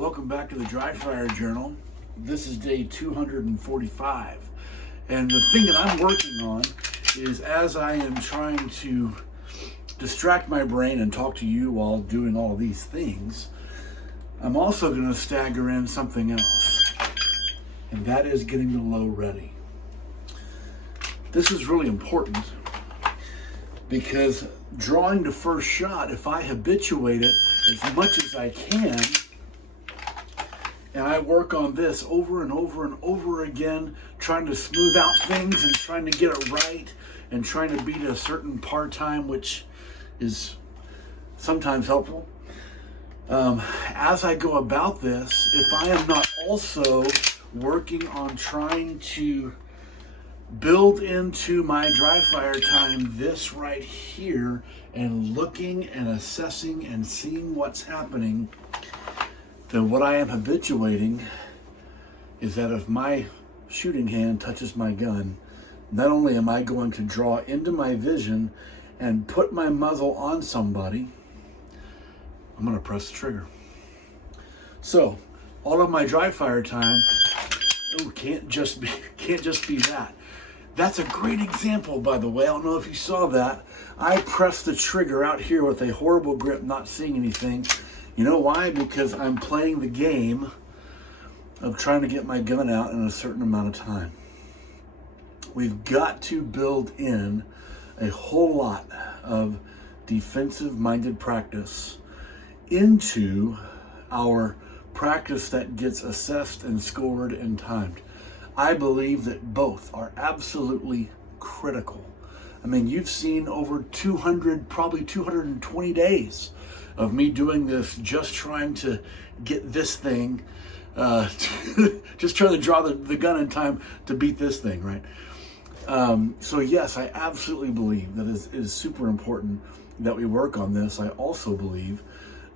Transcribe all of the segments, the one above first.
Welcome back to the Dry Fire Journal. This is day 245. And the thing that I'm working on is, as I am trying to distract my brain and talk to you while doing all these things, I'm also going to stagger in something else. And that is getting the low ready. This is really important because drawing the first shot, if I habituate it as much as I can, and I work on this over and over and over again, trying to smooth out things and trying to get it right and trying to beat a certain par time, which is sometimes helpful. As I go about this, if I am not also working on trying to build into my dry fire time this right here and looking and assessing and seeing what's happening, then what I am habituating is that if my shooting hand touches my gun, not only am I going to draw into my vision and put my muzzle on somebody, I'm going to press the trigger. So all of my dry fire time can't just be that. That's a great example, by the way. I don't know if you saw that. I pressed the trigger out here with a horrible grip, not seeing anything. You know why? Because I'm playing the game of trying to get my gun out in a certain amount of time. We've got to build in a whole lot of defensive-minded practice into our practice that gets assessed and scored and timed. I believe that both are absolutely critical. I mean, you've seen over 200, probably 220 days of me doing this, just trying to get this thing, just trying to draw the gun in time to beat this thing, right? So yes, I absolutely believe that it is super important that we work on this. I also believe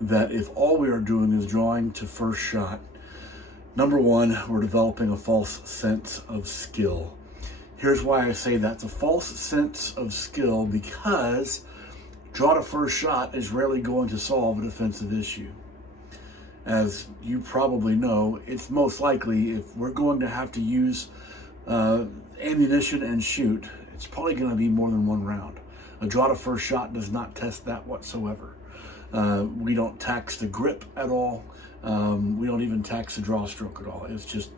that if all we are doing is drawing to first shot, number one, we're developing a false sense of skill. Here's why I say that's a false sense of skill, because draw to first shot is rarely going to solve a defensive issue. As you probably know, it's most likely, if we're going to have to use ammunition and shoot, it's probably going to be more than one round. A draw to first shot does not test that whatsoever. We don't tax the grip at all. We don't even tax the draw stroke at all. It's just,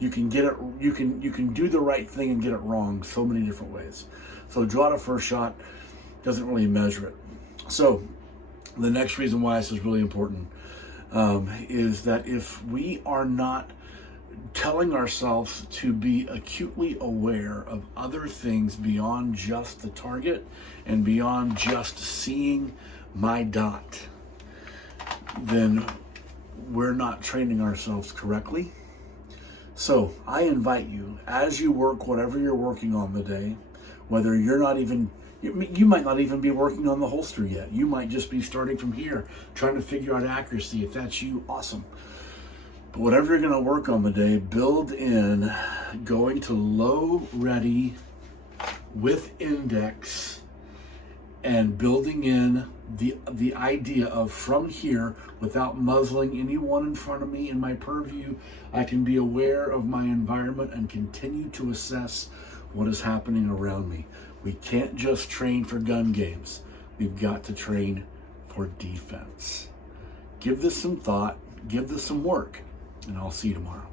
you can get it, you can do the right thing and get it wrong so many different ways. So draw to first shot doesn't really measure it. So the next reason why this is really important is that if we are not telling ourselves to be acutely aware of other things beyond just the target and beyond just seeing my dot, then we're not training ourselves correctly. So I invite you, as you work whatever you're working on the day, whether you're not even, you might not even be working on the holster yet. You might just be starting from here, trying to figure out accuracy. If that's you, awesome. But whatever you're going to work on the day, build in going to low ready with index and building in the idea of, from here, without muzzling anyone in front of me in my purview, I can be aware of my environment and continue to assess what is happening around me. We can't just train for gun games. We've got to train for defense. Give this some thought, give this some work, and I'll see you tomorrow.